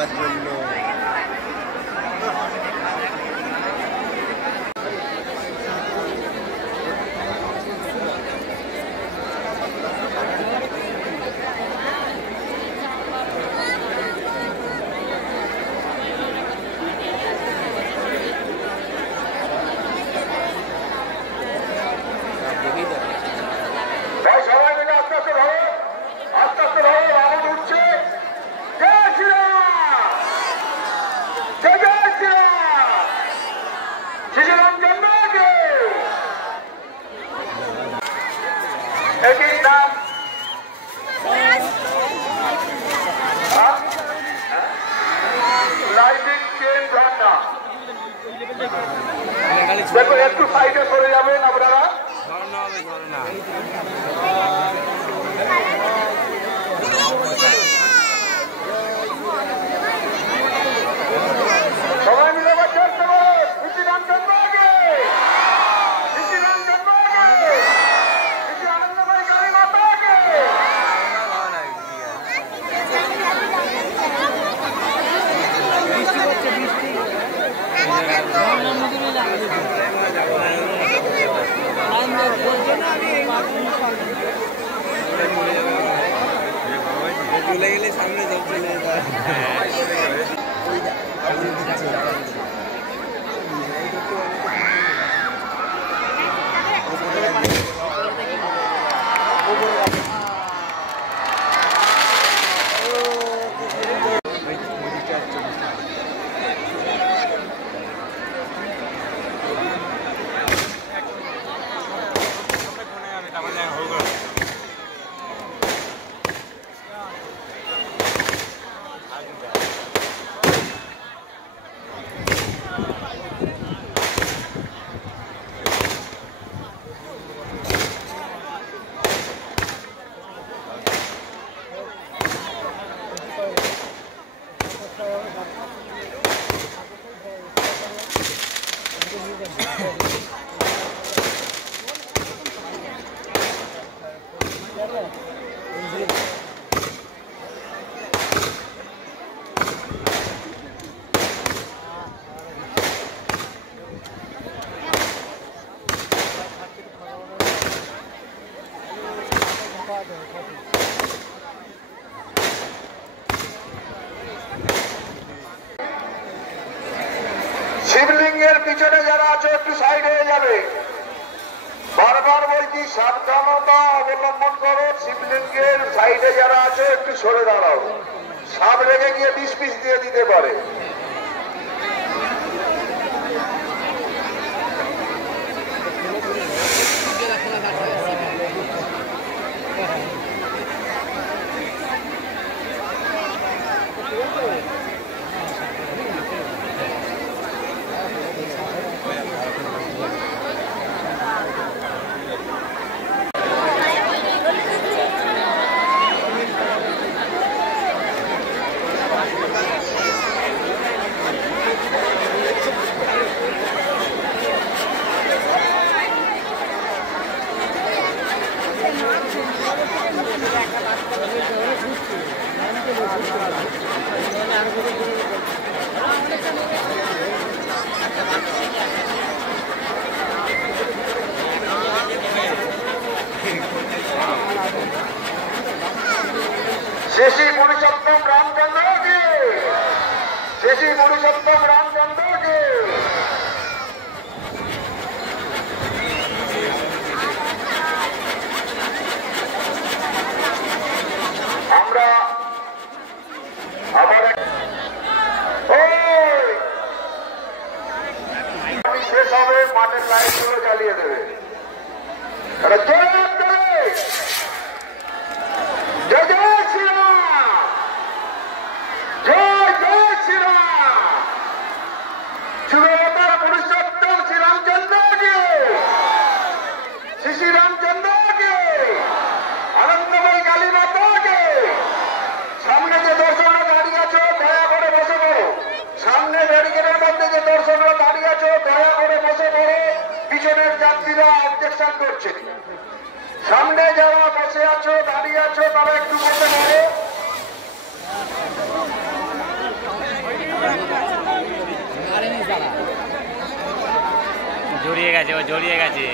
যাওয়ার জন্য। দেখো একটু সাইডে সরে যাবেন আপনারা। সবাই মিলে চেষ্টা করো। খুশি রামচন্দ্র আগে, খুশি রামচন্দ্র আগে, খুশি আনন্দময়ী কালী মাতা আগে। চলে গেলে সামনে চলে যায়। শিবলিঙ্গের পিছনে যারা আছে একটু সাইড হয়ে যাবে। বারবার বলছি সাবধানতা অবলম্বন করো। শিবলিঙ্গের সাইডে যারা আছে একটু সরে দাঁড়াও। সাপ রেখে গিয়ে বিষ পিস দিয়ে দিতে পারে। শেষী পুরুষোত্তম রামচন্দ্রকে, শেষী পুরুষোত্তম রামচন্দ্রকে। আমরা আমার শেষ হবে, মাঠের লাইট গুলো জ্বালিয়ে দেবে। জয় জয় শ্রীরাম, জয় জয় শ্রীরাম। যুগবতার পুরুষোত্তম শ্রীরামচন্দ্রকে, শ্রী রামচন্দ্রকে, আনন্দময়ী কালী মাতাকে। সামনে যে দর্শকরা দাঁড়িয়ে আছো দয়া করে বসে পড়ো। সামনে ব্যারিকেডের মধ্যে যে দর্শকরা দাঁড়িয়ে আছো দয়া করে বসে পড়ো। পিছনের যাত্রীরা অবজেকশন করছে। সামনে যারা বসে আছো দাঁড়িয়ে আছো তারা একটু বসে পড়ো। গেছে, ও জড়িয়ে গেছে।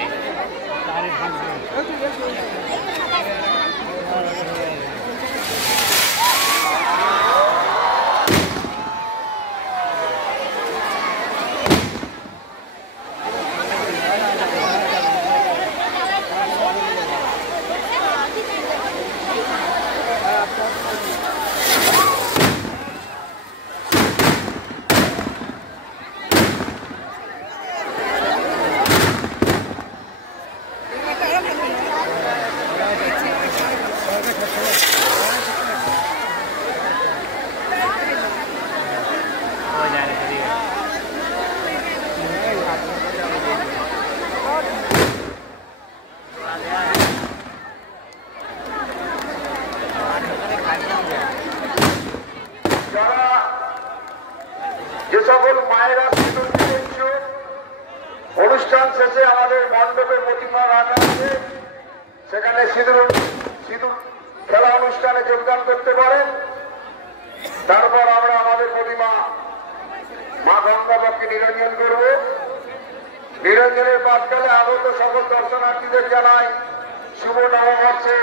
যে সকল মায়েরা সিঁদুর দিচ্ছ, অনুষ্ঠান শেষে আমাদের মণ্ডপে প্রতিমা রাখা আছে, সেখানে সিঁদুর খেলা অনুষ্ঠানে যোগদান করতে পারেন। তারপর আমরা আমাদের প্রতিমা মা গঙ্গাবাবকে নিরঞ্জন করব। নিরঞ্জনের প্রাক্কালে আগত সকল দর্শনার্থীদের জানাই শুভ নববর্ষে